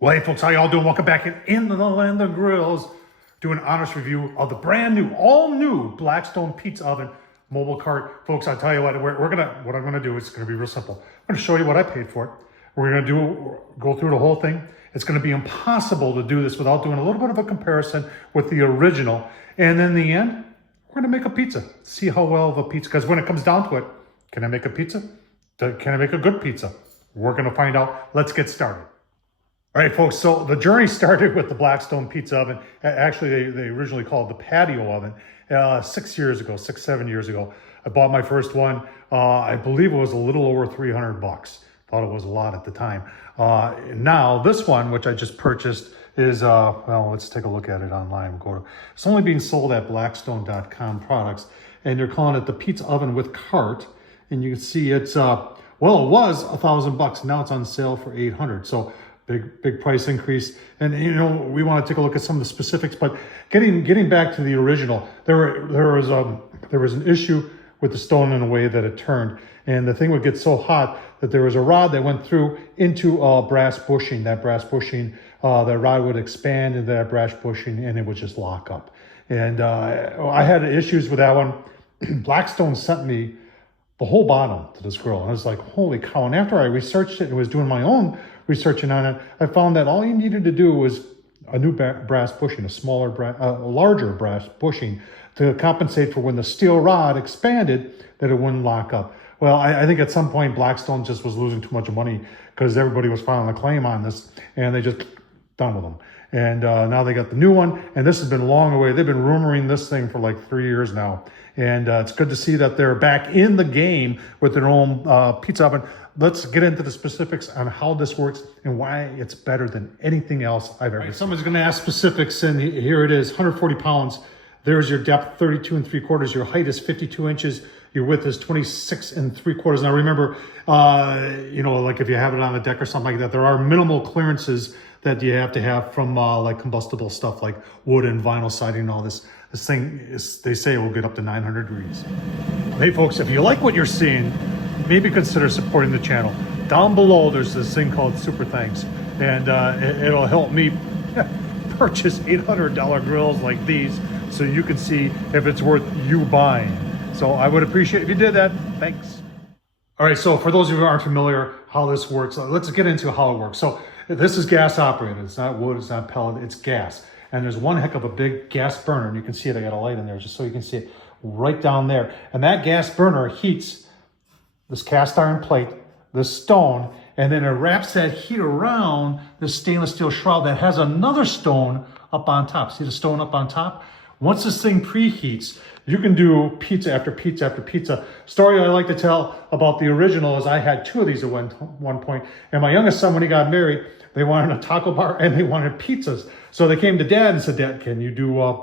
Well, hey folks, how y'all doing? Welcome back in the land of grills. Doing an honest review of the brand new, all new Blackstone pizza oven mobile cart. Folks, I'll tell you what, what I'm gonna do is gonna be real simple. I'm gonna show you what I paid for it. We're gonna go through the whole thing. It's gonna be impossible to do this without doing a little bit of a comparison with the original. And in the end, we're gonna make a pizza. See how well of a pizza, because when it comes down to it, can I make a pizza? Can I make a good pizza? We're gonna find out. Let's get started. All right, folks, so the journey started with the Blackstone pizza oven. Actually, they originally called it the patio oven 6 years ago, 7 years ago. I bought my first one. I believe it was a little over 300 bucks. Thought it was a lot at the time. Now, this one, which I just purchased, is, well, let's take a look at it online. It's only being sold at Blackstone.com products, and they're calling it the pizza oven with cart. And you can see it's, well, it was $1,000. Now it's on sale for 800. So big price increase. And we want to take a look at some of the specifics, but getting back to the original, there was an issue with the stone in a way that it turned, and the thing would get so hot that there was a rod that went through into brass bushing. That brass bushing, the rod would expand into that brass bushing, and it would just lock up. And I had issues with that one. Blackstone sent me the whole bottom to this grill, and I was like, holy cow. And after I researched it and was doing my own researching on it, I found that all you needed to do was a new brass bushing, a larger brass bushing, to compensate for when the steel rod expanded, that it wouldn't lock up. Well, I think at some point Blackstone just was losing too much money because everybody was filing a claim on this, and they just done with them. And now they got the new one, and this has been long away. They've been rumoring this thing for like 3 years now. And it's good to see that they're back in the game with their own pizza oven. Let's get into the specifics on how this works and why it's better than anything else I've ever seen. Someone's going to ask specifics, and here it is, 140 pounds. There's your depth, 32 3/4. Your height is 52 inches. Your width is 26 3/4. Now remember, like if you have it on a deck or something like that, there are minimal clearances that you have to have from like combustible stuff like wood and vinyl siding and all this. This thing is, they say it will get up to 900 degrees. Hey folks, if you like what you're seeing, maybe consider supporting the channel. Down below, there's this thing called Super Thanks, and it'll help me purchase $800 grills like these so you can see if it's worth you buying. So I would appreciate if you did that. Thanks. All right, so for those of you who aren't familiar how this works, let's get into how it works. So this is gas operated. It's not wood, it's not pellet, it's gas. And there's one heck of a big gas burner, and you can see it. I got a light in there just so you can see it right down there. And that gas burner heats this cast iron plate, this stone, and then it wraps that heat around this stainless steel shroud that has another stone up on top. See the stone up on top? Once this thing preheats, you can do pizza after pizza after pizza. Story I like to tell about the original is I had 2 of these at one point, and my youngest son, when he got married, they wanted a taco bar and they wanted pizzas. So they came to Dad and said, Dad, can you do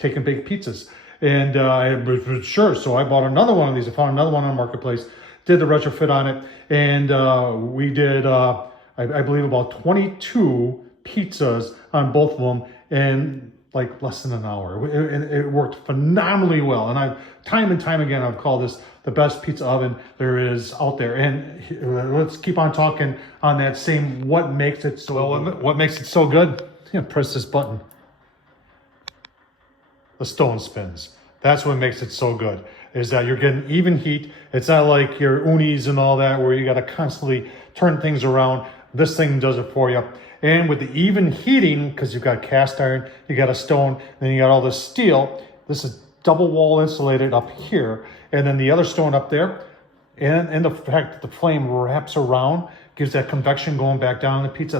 take and bake pizzas? And I was sure. So I bought another one of these. I found another one on the marketplace, did the retrofit on it, and we did, I believe, about 22 pizzas on both of them in like less than an hour. It worked phenomenally well. And time and time again, I've called this the best pizza oven there is out there. And let's keep on talking on that same what makes it so good. What makes it so good? Press this button. The stone spins. That's what makes it so good, is that you're getting even heat. It's not like your unis and all that where you got to constantly turn things around. This thing does it for you. And with the even heating, because you've got cast iron, you got a stone, then you got all this steel. This is double wall insulated up here, and then the other stone up there. And the fact that the flame wraps around gives that convection going back down the pizza.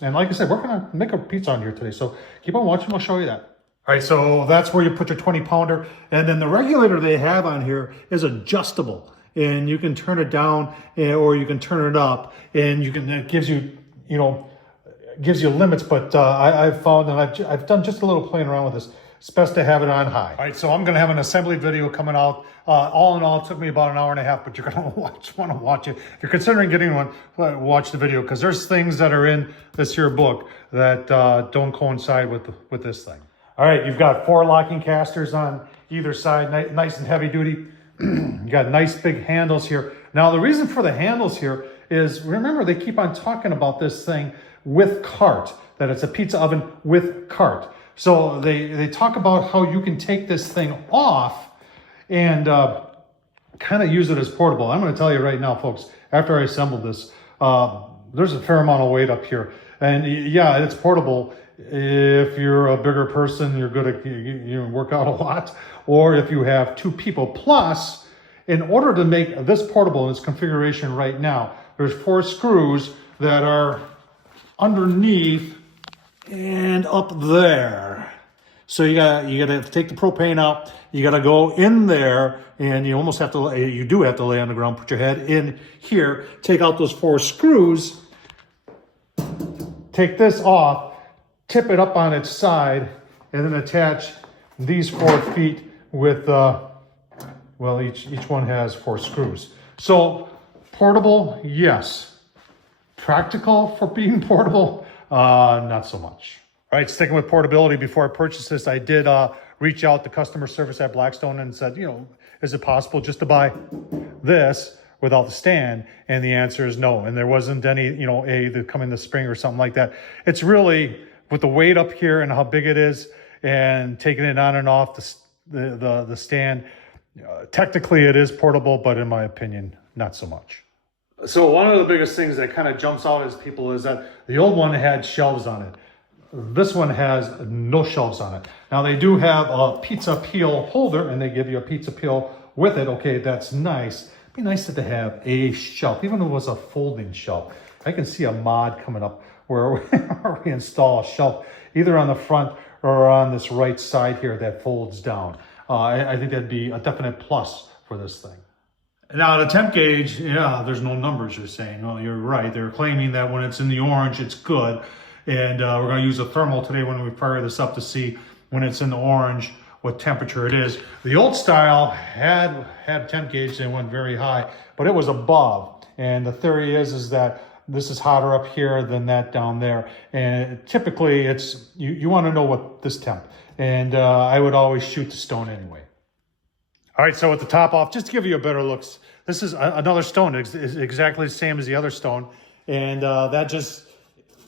And like I said, we're gonna make a pizza on here today. So keep on watching, we'll show you that. All right, so that's where you put your 20-pounder. And then the regulator they have on here is adjustable. And you can turn it down or you can turn it up. And it gives you, gives you limits. But I've found, and I've done just a little playing around with this, it's best to have it on high. All right, so I'm gonna have an assembly video coming out. All in all, it took me about an hour and a half, but you're gonna want to watch it. If you're considering getting one, watch the video, because there's things that are in this here book that don't coincide with this thing. All right, you've got 4 locking casters on either side, nice and heavy duty. You got nice big handles here. Now, the reason for the handles here is, remember, they keep on talking about this thing with cart, that it's a pizza oven with cart. So they talk about how you can take this thing off and kind of use it as portable. I'm going to tell you right now, folks, after I assembled this, there's a fair amount of weight up here. And yeah, it's portable. If you're a bigger person, you're good at, you work out a lot, or if you have two people. Plus, in order to make this portable in its configuration right now, there's 4 screws that are underneath and up there. So you gotta take the propane out, you gotta go in there, and you almost have to, you do have to lay on the ground, put your head in here, take out those 4 screws, take this off, tip it up on its side, and then attach these 4 feet with, well, each one has 4 screws. So portable, yes. Practical for being portable, not so much. All right, sticking with portability, before I purchased this, I did reach out to customer service at Blackstone and said, you know, is it possible just to buy this without the stand? And the answer is no. And there wasn't any, you know, they come in the spring or something like that. It's really, with the weight up here and how big it is and taking it on and off the stand, technically it is portable, but in my opinion, not so much. So one of the biggest things that kind of jumps out as people is that the old one had shelves on it. This one has no shelves on it. Now they do have a pizza peel holder, and they give you a pizza peel with it. Okay, that's nice. It'd be nice to have a shelf, even if it was a folding shelf. I can see a mod coming up where we install a shelf either on the front or on this right side here that folds down. I think that'd be a definite plus for this thing. Now the temp gauge, yeah, there's no numbers, you're saying. Well, you're right. They're claiming that when it's in the orange, it's good. And we're going to use a thermal today when we fire this up to see when it's in the orange what temperature it is. The old style had temp gauge, they went very high, but it was above. And the theory is that this is hotter up here than that down there. And typically it's, you want to know what this temp. And I would always shoot the stone anyway. All right, so with the top off, just to give you a better look, this is another stone. It's exactly the same as the other stone. And that just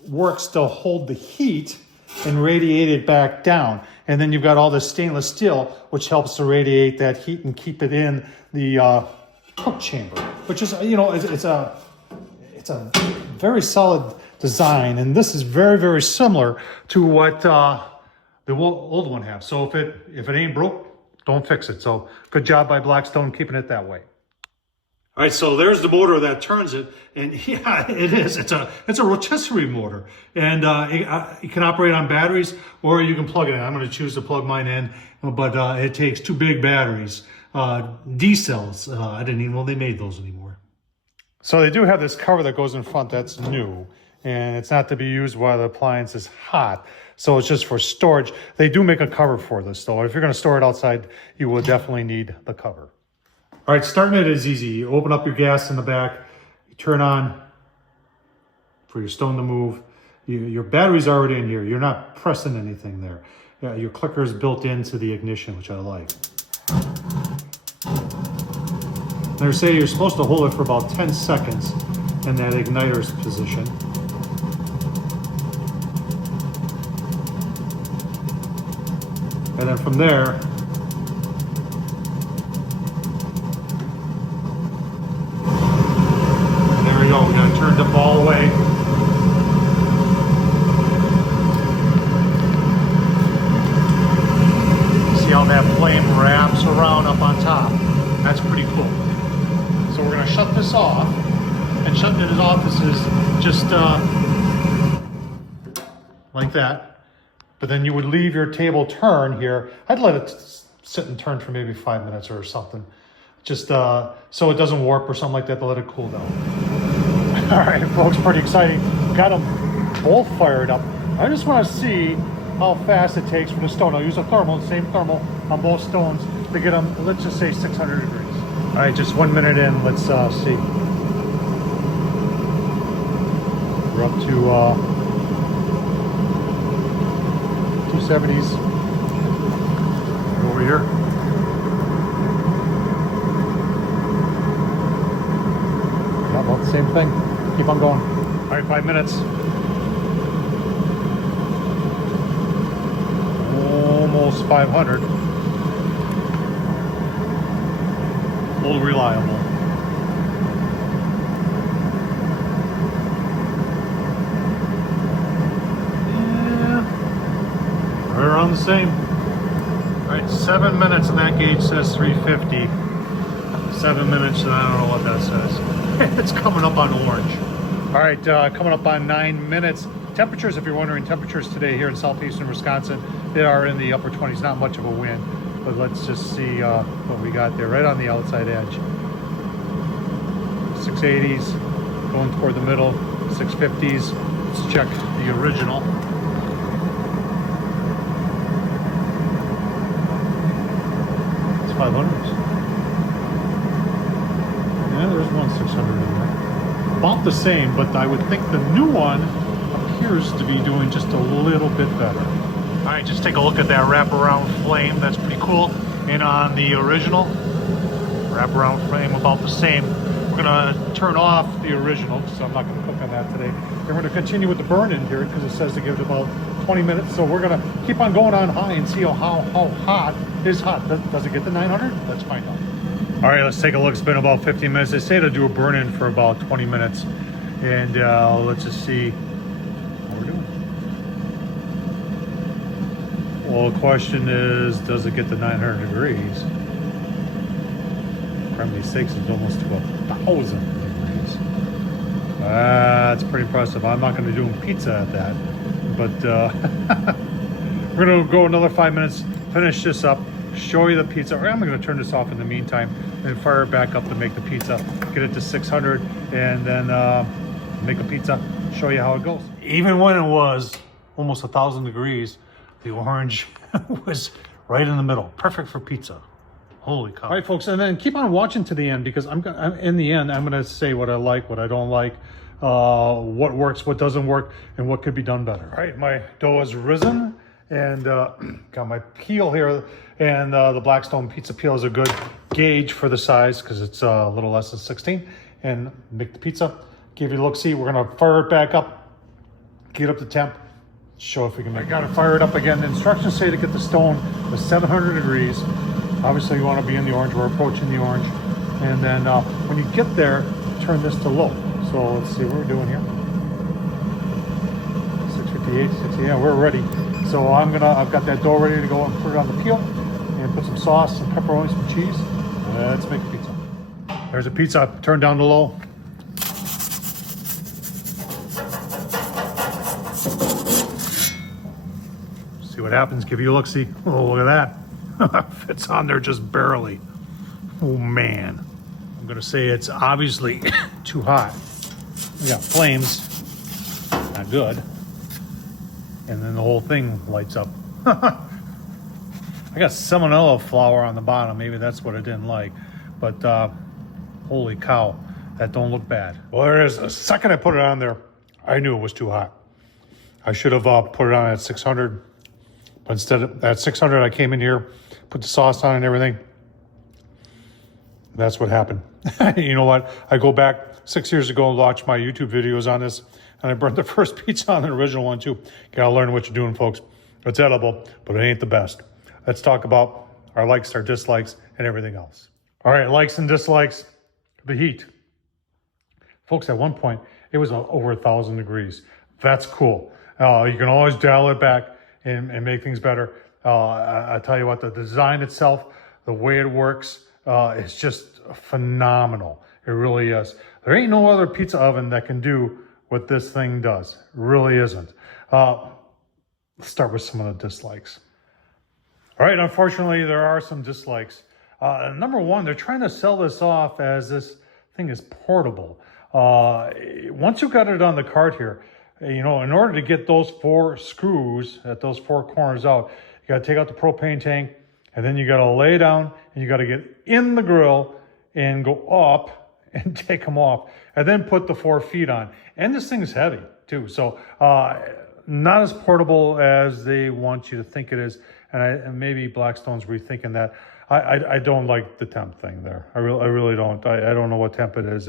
works to hold the heat and radiate it back down. And then you've got all this stainless steel, which helps to radiate that heat and keep it in the cook chamber, which is, you know, it's a very solid design. And this is very, very similar to what the old one has. So if it ain't broke, don't fix it. So good job by Blackstone keeping it that way. All right, so there's the motor that turns it, and yeah, it is. It's a rotisserie motor, and it can operate on batteries, or you can plug it in. I'm going to choose to plug mine in, but it takes 2 big batteries. D cells. I didn't even know they made those anymore. So they do have this cover that goes in front. That's new, and it's not to be used while the appliance is hot. So it's just for storage. They do make a cover for this, though. If you're going to store it outside, you will definitely need the cover. All right, starting it is easy. You open up your gas in the back, you turn on for your stone to move. Your battery's already in here. You're not pressing anything there. Your clicker is built into the ignition, which I like. They say you're supposed to hold it for about 10 seconds in that igniter's position. And then from there, we got it turned up all the way. See how that flame wraps around up on top? That's pretty cool. So we're going to shut this off. And shutting it off is just like that. But then you would leave your table turn here. I'd let it sit and turn for maybe 5 minutes or something. Just so it doesn't warp or something like that, to let it cool down. All right, folks, pretty exciting. Got them both fired up. I just want to see how fast it takes for the stone. I'll use a thermal, the same thermal on both stones to get them, let's just say 600 degrees. All right, just 1 minute in, let's see. We're up to 270s. Over here. About the same thing. Keep on going. All right, 5 minutes. almost 500. A little reliable. Yeah, right around the same. All right, 7 minutes, and that gauge says 350. 7 minutes, and I don't know what that says. It's coming up on orange. All right, coming up on 9 minutes. Temperatures, if you're wondering, temperatures today here in southeastern Wisconsin, they are in the upper 20s, not much of a wind, but let's just see what we got there, right on the outside edge. 680s, going toward the middle, 650s. Let's check the original. It's 500s. Yeah, there's one 600 in there. About the same, but I would think the new one appears to be doing just a little bit better. All right, just take a look at that wraparound flame. That's pretty cool. And on the original, wraparound frame about the same. We're gonna turn off the original, so I'm not gonna cook on that today. And we're gonna continue with the burn-in here because it says to give it about 20 minutes. So we're gonna keep on going on high and see how hot is hot. Does it get to 900? Let's find out. All right, let's take a look. It's been about 15 minutes. They say to do a burn-in for about 20 minutes. And let's just see how we're doing. Well, the question is, does it get to 900 degrees? For many sakes, it's almost to 1,000 degrees. That's pretty impressive. I'm not going to be doing pizza at that, but we're going to go another 5 minutes, finish this up, show you the pizza. I'm going to turn this off in the meantime and fire it back up to make the pizza, get it to 600, and then make a pizza, show you how it goes. Even when it was almost 1,000 degrees, the orange was right in the middle, perfect for pizza. Holy cow. All right, folks, and then keep on watching to the end because in the end, I'm going to say what I like, what I don't like, what works, what doesn't work, and what could be done better. All right, my dough has risen, and got my peel here, and the Blackstone pizza peel is a good gauge for the size because it's a little less than 16, and make the pizza. Give you a look, see, we're going to fire it back up, get up to temp, show if we can make it. I got to fire it up again. The instructions say to get the stone to 700 degrees. Obviously you want to be in the orange, we're approaching the orange. And then when you get there, turn this to low. So let's see what we're doing here. 658, 60, yeah, we're ready. So I've got that dough ready to go and put it on the peel and put some sauce, some pepperoni, some cheese. Let's make a pizza. There's a pizza, turn down to low. See what happens, give you a look-see. Oh, look at that. Fits on there just barely. Oh man. I'm gonna say it's obviously too hot. We got flames, not good. And then the whole thing lights up. I got salmonella flour on the bottom. Maybe that's what I didn't like. But holy cow, that don't look bad. Well, there it is. The second I put it on there, I knew it was too hot. I should have put it on at 600. But instead of at 600, I came in here, put the sauce on and everything. That's what happened. You know what? I go back 6 years ago and watched my YouTube videos on this, and I burnt the first pizza on the original one too. Gotta learn what you're doing, folks. It's edible, but it ain't the best. Let's talk about our likes, our dislikes, and everything else. All right, likes and dislikes. The heat. Folks, at one point, it was over 1,000 degrees. That's cool. You can always dial it back and make things better. I tell you what, the design itself, the way it works, is just phenomenal. It really is. There ain't no other pizza oven that can do what this thing does. It really isn't. Let's start with some of the dislikes. All right, unfortunately, there are some dislikes. Number one, they're trying to sell this off as this thing is portable. Once you got it on the cart here, you know, in order to get those 4 screws at those 4 corners out, you got to take out the propane tank, and then you got to lay down, and you got to get in the grill and go up and take them off, and then put the 4 feet on. And this thing is heavy too, so not as portable as they want you to think it is. And maybe Blackstone's rethinking that. I don't like the temp thing there. I really don't. I don't know what temp it is.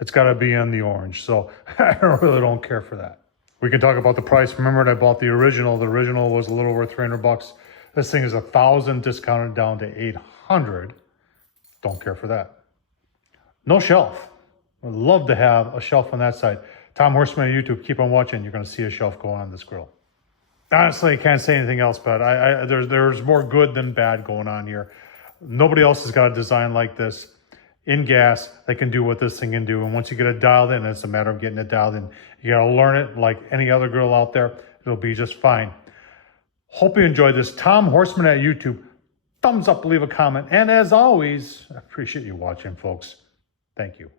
It's got to be in the orange, so I really don't care for that. We can talk about the price. Remember, I bought the original. The original was a little over $300. This thing is 1,000 discounted down to 800. Don't care for that. No shelf. I'd love to have a shelf on that side. Tom Horsman on YouTube, keep on watching. You're going to see a shelf go on this grill. Honestly, I can't say anything else, but there's more good than bad going on here. Nobody else has got a design like this in gas that can do what this thing can do. And once you get it dialed in, it's a matter of getting it dialed in. You got to learn it like any other grill out there. It'll be just fine. Hope you enjoyed this. Tom Horsman at YouTube. Thumbs up, leave a comment. And as always, I appreciate you watching, folks. Thank you.